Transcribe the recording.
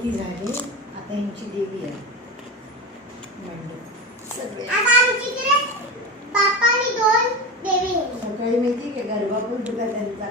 गणपती झाले, आता यांची देवी आहे सगळे. बाप्पानी 2 देवी सकाळी माहिती का गरबा पण तुला त्यांचा